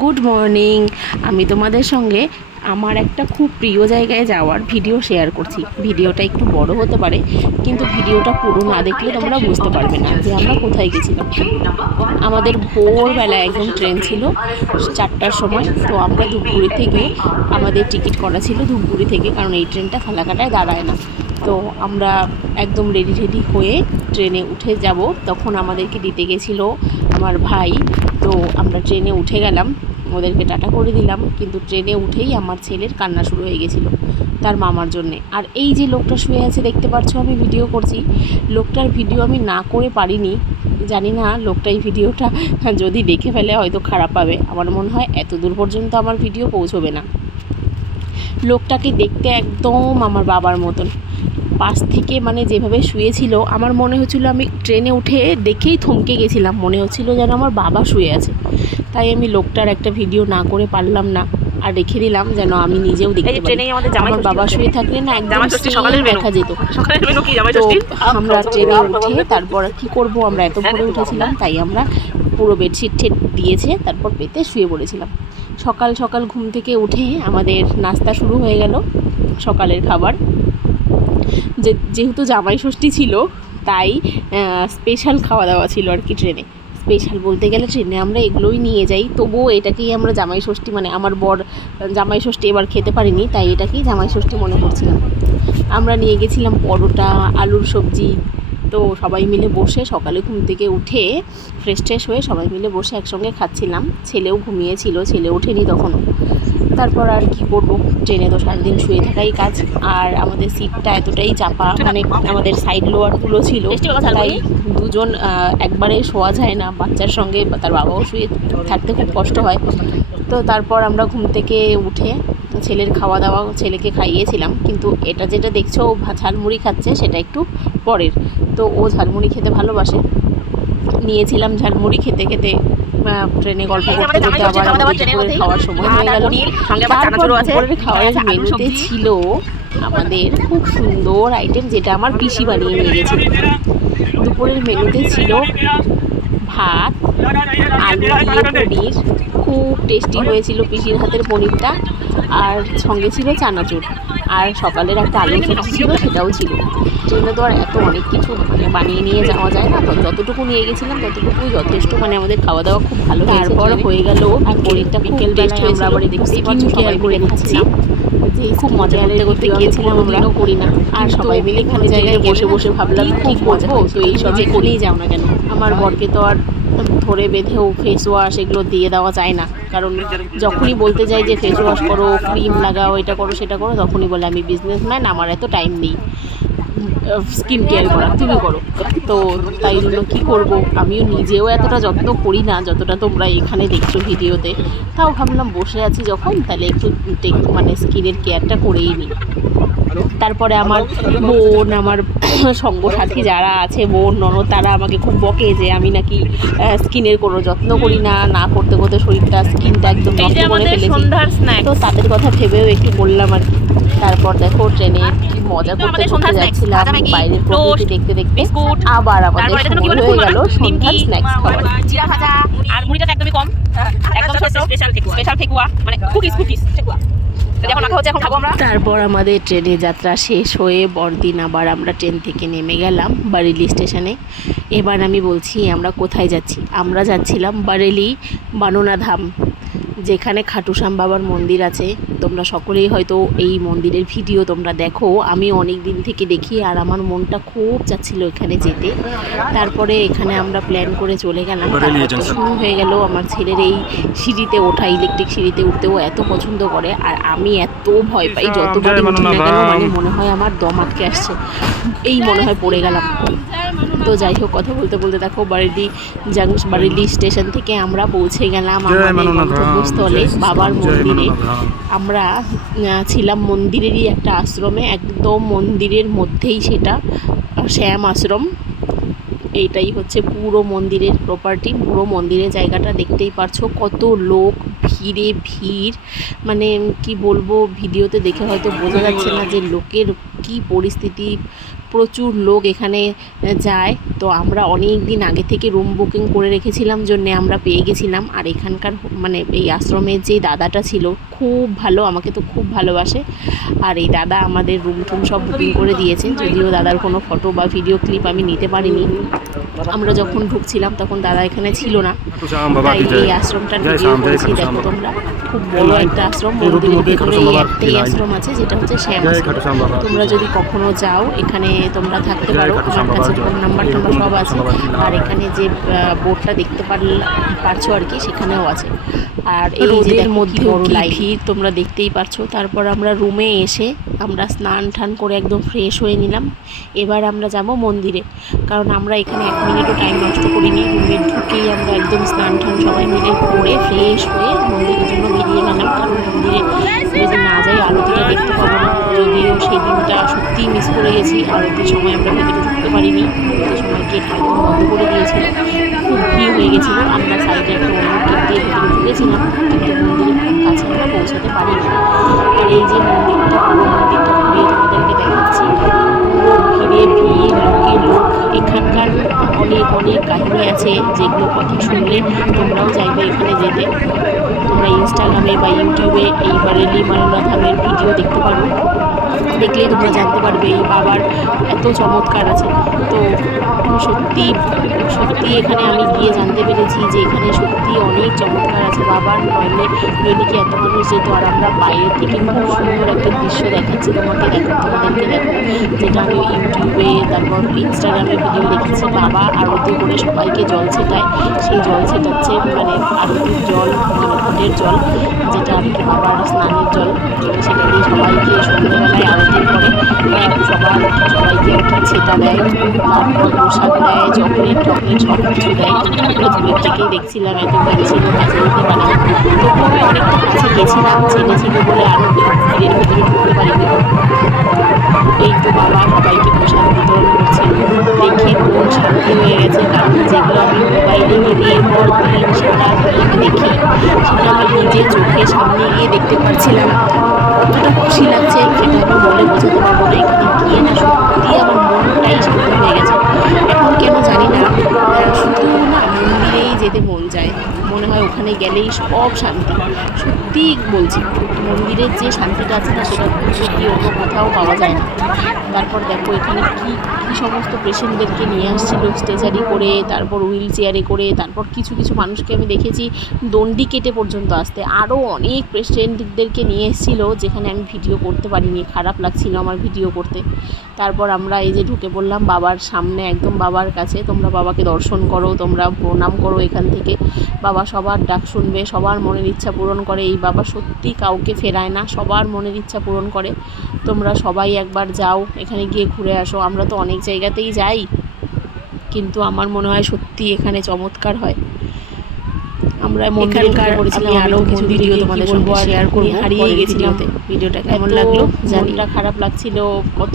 Good morning. আমি তোমাদের সঙ্গে আমার একটা খুব প্রিয় জায়গায় যাওয়ার ভিডিও শেয়ার করছি। ভিডিওটা একটু বড় হতে পারে, কিন্তু ভিডিওটা পুরো না দেখলে তোমরা বুঝতে পারবে না যে আমরা কোথায় গেছিলাম। আমাদের ভোরবেলা একদম ট্রেন ছিল 4টার সময়। তো আমরা ধূপগুড়ি থেকে, আমাদের টিকিট করা ছিল ধূপগুড়ি থেকে, কারণ এই ট্রেনটা ফালাকাটায় দাঁড়ায় না। তো আমরা একদম রেডি হয়ে ট্রেনে উঠে যাব। তখন আমাদেরকে দিতে গেছিলো আমার ভাই। তো আমরা ট্রেনে উঠে গেলাম, ওদেরকে টাটা করে দিলাম। কিন্তু ট্রেনে উঠেই আমার ছেলের কান্না শুরু হয়ে গেছিলো তার মামার জন্যে। আর এই যে লোকটা শুয়ে আছে দেখতে পাচ্ছ, আমি ভিডিও করছি, লোকটার ভিডিও আমি না করে পারিনি। জানি না লোকটা এই ভিডিওটা যদি দেখে ফেলে হয়তো খারাপ পাবে। আমার মনে হয় এত দূর পর্যন্ত আমার ভিডিও পৌঁছবে না। লোকটাকে দেখতে একদম আমার বাবার মতন, পাশ থেকে মানে যেভাবে শুয়েছিল আমার মনে হচ্ছিলো, আমি ট্রেনে উঠে দেখেই থমকে গেছিলাম, মনে হচ্ছিলো যেন আমার বাবা শুয়ে আছে। তাই আমি লোকটার একটা ভিডিও না করে পারলাম না, আর রেখে দিলাম যেন আমি নিজেও দেখতে পারি। আমার বাবা শুয়ে থাকলে না একদম দেখা যেত। তো আমরা ট্রেনে উঠে তারপর কি করব, আমরা এত ভোরে উঠেছিলাম, তাই আমরা পুরো বেডশিট দিয়েছে তারপর পেতে শুয়ে পড়েছিলাম। সকাল সকাল ঘুম থেকে উঠে আমাদের নাস্তা শুরু হয়ে গেল, সকালের খাবার। যেহেতু জামাই ষষ্ঠী ছিল, তাই স্পেশাল খাওয়া দাওয়া ছিল আর কি ট্রেনে। স্পেশাল বলতে গেলে ট্রেনে আমরা এগুলোই নিয়ে যাই, তবুও এটাকেই আমরা জামাই ষষ্ঠী, মানে আমার বর জামাই ষষ্ঠী এবার খেতে পারিনি, তাই এটাকেই জামাই ষষ্ঠী মনে করছিলাম। আমরা নিয়ে গেছিলাম পরোটা, আলুর সবজি। তো সবাই মিলে বসে সকালে ঘুম থেকে উঠে ফ্রেশ হয়ে সবাই মিলে বসে একসঙ্গে খাচ্ছিলাম। ছেলেও ঘুমিয়েছিল, ছেলে ওঠেনি তখনও। তারপর আর কি করব, ট্রেনে তো সারাদিন শুয়ে থাকাই কাজ। আর আমাদের সিটটা এতটাই চাপা, মানে আমাদের সাইড লোয়ারগুলো ছিল, তাই দুজন একবারে শোয়া যায় না। বাচ্চার সঙ্গে তার বাবাও শুয়ে থাকতে খুব কষ্ট হয়। তো তারপর আমরা ঘুম থেকে উঠে ছেলের খাওয়া দাওয়া, ছেলেকে খাইয়েছিলাম। কিন্তু এটা যেটা দেখছো ও ঝালমুড়ি খাচ্ছে, সেটা একটু পরের। তো ও ঝালমুড়ি খেতে ভালোবাসে, নিয়েছিলাম ঝালমুড়ি। খেতে ট্রেনে গল্প করতে করতে আবার আমাদের খাওয়ার সময় হয়ে গেল। তারপর দুপুরের খাওয়ারের মেনুতে ছিল আমাদের খুব সুন্দর আইটেম, যেটা আমার পিসি বানিয়ে নিয়ে গেছিল। দুপুরের মেনুতে ছিল ভাত, আলু দিয়ে পনির, খুব টেস্টি হয়েছিল পিসির হাতের পনিরটা। আর সঙ্গে ছিল চানাচুর, আর সকালের একটা আলু সবজি ছিল, সেটাও ছিল। ট্রেনে তো আর এত অনেক কিছু বানিয়ে নিয়ে যাওয়া যায় না, তো যতটুকু নিয়ে গেছিলাম ততটুকুই যথেষ্ট। মানে আমাদের খাওয়া দাওয়া খুব ভালো। তারপর হয়ে গেল আর পনিরটা বিকেল টেস্ট হয়েছে, আমরা দেখতেই পাচ্ছি সবাই মিলে খাচ্ছি। যে খুব মজা করতে গিয়েছিলাম আমরা, করি না। আর সবাই মিলে কোনো জায়গায় বসে বসে ভাবলাম খুব মজা। তো এই সব যেখানেই যাও না কেন, আমার বরকে তো আর ধরে বেঁধেও ফেস ওয়াশ এগুলো দিয়ে দেওয়া যায় না, কারণ যখনই বলতে যাই যে ফেস ওয়াশ করো, ক্রিম লাগাও, এটা করো সেটা করো, তখনই বলে আমি বিজনেসম্যান, আমার এত টাইম নেই স্কিন কেয়ার করা, তুমি করো। তো তাই জন্য কী করব, আমিও নিজেও এতটা যত্ন করি না যতটা তোমরা এখানে দেখছো ভিডিওতে। তাও ভাবলাম বসে আছি যখন, তাহলে একটু মানে স্কিনের কেয়ারটা করেই নিই। তারপরে আমার বোন, আমার সঙ্গসাথী যারা আছে, বোন ননদ, তারা আমাকে খুব বকে যে আমি নাকি স্কিনের কোনো যত্ন করি না, না করতে করতে শরীরটা, স্কিনটা একদম নষ্ট করে ফেলেছি। তো তাদের কথা ভেবেও একটু বললাম আর কি। তারপর দেখো ট্রেনে মজা করতে যাচ্ছিলাম, বাইরের প্রকৃতি দেখতে দেখতে। আবার আমাদের সময় হয়ে গেল সন্ধ্যার স্ন্যাক্স খাওয়ার। আর মুড়িটা একদমই কম, একদম ছোট, স্পেশাল ঠেকুয়া, মানে কুকিজ ঠেকুয়া। তারপর আমাদের ট্রেনে যাত্রা শেষ হয়ে পরদিন আবার আমরা ট্রেন থেকে নেমে গেলাম বারেলি স্টেশনে। এবার আমি বলছি আমরা কোথায় যাচ্ছি। আমরা যাচ্ছিলাম বারেলি বাননা ধাম, যেখানে খাটুশ্যাম বাবার মন্দির আছে। তোমরা সকলেই হয়তো এই মন্দিরের ভিডিও তোমরা দেখো, আমি অনেক দিন থেকে দেখি, আর আমার মনটা খুব চাচ্ছিল এখানে যেতে। তারপরে এখানে আমরা প্ল্যান করে চলে গেলাম। শুরু হয়ে গেল আমার ছেলের এই সিঁড়িতে ওঠা, ইলেকট্রিক সিঁড়িতে উঠতেও এত পছন্দ করে, আর আমি এত ভয় পাই যতবারই উঠি না কেন, মানে মনে হয় আমার দম আটকে আসছে, এই মনে হয় পড়ে গেলাম। তো যাই হোক, কথা বলতে বলতে দেখো বারেলি স্টেশন থেকে আমরা পৌঁছে গেলাম আমাদের গন্তব্যস্থলে বাবার মন্দিরে। আমরা ছিলাম মন্দিরেরই একটা আশ্রমে, একদম মন্দিরের মধ্যেই সেটা, শ্যাম আশ্রম। এইটাই হচ্ছে পুরো মন্দিরের প্রপার্টি। পুরো মন্দিরের জায়গাটা দেখতেই পারছো, কত লোক, ভিড়, মানে কি বলবো, ভিডিওতে দেখে হয়তো বোঝা যাচ্ছে না যে লোকের কি পরিস্থিতি। প্রচুর লোক এখানে যায়। তো তো আমরা অনেক দিন আগে থেকে রুম বুকিং করে রেখেছিলাম জন্যে আমরা পেয়ে গেছিলাম। আর এখানকার মানে এই আশ্রমের যে দাদাটা ছিল খুব ভালো, আমাকে তো খুব ভালোবাসে। আর এই দাদা আমাদের রুম টুম সব বুকিং করে দিয়েছে, যদিও দাদার কোনো ফটো বা ভিডিও ক্লিপ আমি নিতে পারিনি। আমরা যখন ঢুকছিলাম তখন দাদা এখানে ছিল না, তাই এই আশ্রমটার ভিডিও করেছি। দেখো তোমরা, খুব বড় একটা আশ্রম, মন্দিরের ভিতরে একটাই আশ্রম আছে যেটা হচ্ছে শ্যাম আশ্রম। তোমরা যদি কখনো যাও এখানে তোমরা থাকতে পারো, আমার কাছে ফোন নাম্বার টাম্বার সব আছে। আর এখানে যে বোর্ডটা দেখতে পারছো আর কি, সেখানেও আছে। আর এই রোদের মধ্যে ভিড় তোমরা দেখতেই পারছো। তারপর আমরা রুমে এসে আমরা স্নান টান করে একদম ফ্রেশ হয়ে নিলাম। এবার আমরা যাব মন্দিরে, কারণ আমরা এখানে 1 মিনিটও টাইম নষ্ট করিনি। রুমে ঢুকেই আমরা একদম স্নান টান সবাই মিলে করে ফ্রেশ হয়ে মন্দিরের জন্য বেরিয়ে গেলাম। কারণ মন্দিরে যদি না যাই আরতিটা দেখতে পাবো না। যদিও সেই দিনটা সত্যিই মিস করে গেছি, আরতির সময় আমরা ভেতরে ঢুকতে পারিনি। আরতির সময় গেট একদম বন্ধ করে দিয়েছিল, খুব ভিড় হয়ে গেছিলো। আমরা সাইডে একটা অন্য গেট দিয়ে ভেতরে ঢুকেছিলাম, কিন্তু মন্দিরের খুব কাছে আমরা পৌঁছাতে পারিনি। আর এই যে মন্দিরটা, পুরো মন্দিরটা ঘুরিয়ে তোমাদেরকে দেখাচ্ছি। পুরো ভিড়ে ভিড়, লোকে লোক। এখানকার অনেক অনেক কাহিনী আছে যেগুলো কথা শুনলে তোমরাও চাইবে এখানে যেতে। তোমরা ইনস্টাগ্রামে বা ইউটিউবে এই বারেলি মারনাথামের ভিডিও দেখতে পারো, দেখলেই তোমরা জানতে পারবে এই বাবার এত চমৎকার আছে। তো সত্যি সত্যি এখানে আমি গিয়ে জানতে পেরেছি যে এখানে সত্যি অনেক চমৎকার আছে বাবার। নইলে কি এত মানুষ যেত। আর আমরা বাইরে থেকে খুব সুন্দর একটা দৃশ্য দেখাচ্ছি তোমাদেরকে দেখো, যেটা আমি ইউটিউবে তারপর ইনস্টাগ্রামে ভিডিও দেখেছি। বাবা আরতি করে সবাইকে জল ছেটায়, সেই জল ছেটাচ্ছে মানে আরতির জল, মানে ঘটের জল, যেটা আর কি বাবার স্নানের জল। সেটা দিয়ে সবাইকে সন্ধ্যেবেলায় আরতির পরে সবাইকে আর কি ছেটা দেয়, তারপর প্রসাদ দেয়, চকলেট টকলেট সব কিছু দেয়। আমরা দূরের থেকেই দেখছিলাম, এত ভিড় ছিল, কাছে যেতে পারিনি। তবু আমি অনেকটা কাছে গেছিলাম, ছেলে ছিল বলে আরও ভিড়ের ভিতরে ঢুকতে পারিনি। এই তো বাবা সবাইকে প্রসাদ বিতরণ করছিল, দেখে মন শান্তি হয়ে গেছে। কারণ যেগুলো আমি মোবাইলে ভিডিওর পর দিন সারাদিন দেখি, সেটা আমি নিজের চোখে সামনে গিয়ে দেখতে পারছিলাম। কতটা খুশি লাগছে সেটা আমি বলে বোঝাতে পারবো না। এখানে গিয়ে না সত্যি আমার মনটাই শান্ত হয়ে গেছে। এখন কেন জানি না, শুধু না মন্দিরেই যেতে মন চায়, মনে হয় ওখানে গেলেই সব শান্তি। সত্যি বলছি, মন্দিরের যে শান্তিটা আছে না, সেটা সত্যি অন্য কোথাও পাওয়া যায় না। তারপর দেখো এখানে কি সমস্ত পেশেন্টদেরকে নিয়ে আসছিলো স্ট্রেচারি করে, তারপর হুইল চেয়ারে করে, তারপর কিছু কিছু মানুষকে আমি দেখেছি দণ্ডি কেটে পর্যন্ত আসতে। আরও অনেক পেশেন্টদেরকে নিয়ে এসেছিলো, যেখানে আমি ভিডিও করতে পারিনি, খারাপ লাগছিল আমার ভিডিও করতে। তারপর আমরা এই যে ঢুকে পড়লাম বাবার সামনে, একদম বাবার কাছে। তোমরা বাবাকে দর্শন করো, তোমরা প্রণাম করো এখান থেকে। বাবা সবার ডাক শুনবে, সবার মনের ইচ্ছা পূরণ করে। এই বাবা সত্যি কাউকে ফেরায় না, সবার মনের ইচ্ছা পূরণ করে। তোমরা সবাই একবার যাও, এখানে গিয়ে ঘুরে আসো। আমরা তো অনেক জায়গাতেই যাই, কিন্তু আমার মনে হয় সত্যি এখানে চমৎকার হয়। আমরা এখানকার আমি আরও কিছু ভিডিও তোমাদের সঙ্গে শেয়ার করবো, হারিয়ে গেছিলাম। ভিডিওটা কেমন লাগলো জানি, খারাপ লাগছিল কত